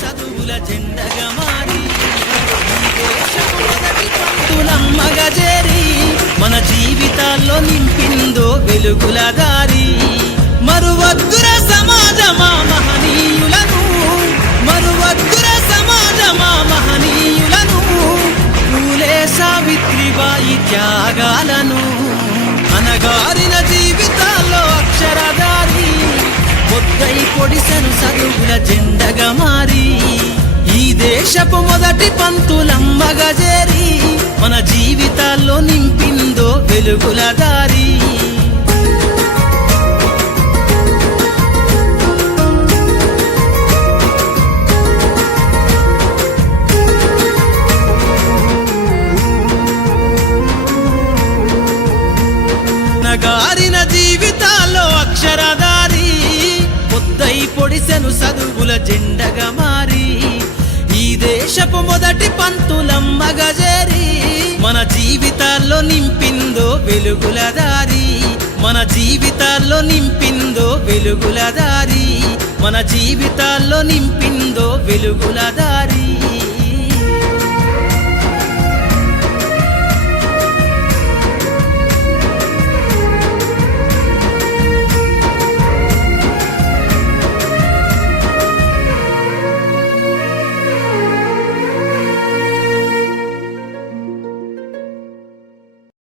చదువుల జెండగా మారి దేశపు మొదటి పంతులమ్మగా చేరి మన జీవితాల్లో నింపిందో వెలుగుల దారి మరువద్దుర సమాజమా మహనీయులను మరువద్దుర సమాజమా మహనీయులను పూలే సావిత్రిబాయి త్యాగాలను అనగారిన జీవితాల్లో అక్షరదారి పొద్దై పొడిసెను చదువుల జెండగా మారి ఈ దేశపు మొదటి పంతులమ్మగా చేరి మన జీవితాల్లో నింపిందో వెలుగుల దారి నగారిన జీవితాల్లో అక్షరదారి పొద్దై పొడిసెను చదువుల జెండగా మారి ఈ దేశపు మొదటి పంతులమ్మగా చేరి మన జీవితాల్లో నింపిందో వెలుగుల దారి మన జీవితాల్లో నింపిందో వెలుగుల దారి మన జీవితాల్లో నింపిందో వెలుగుల దారి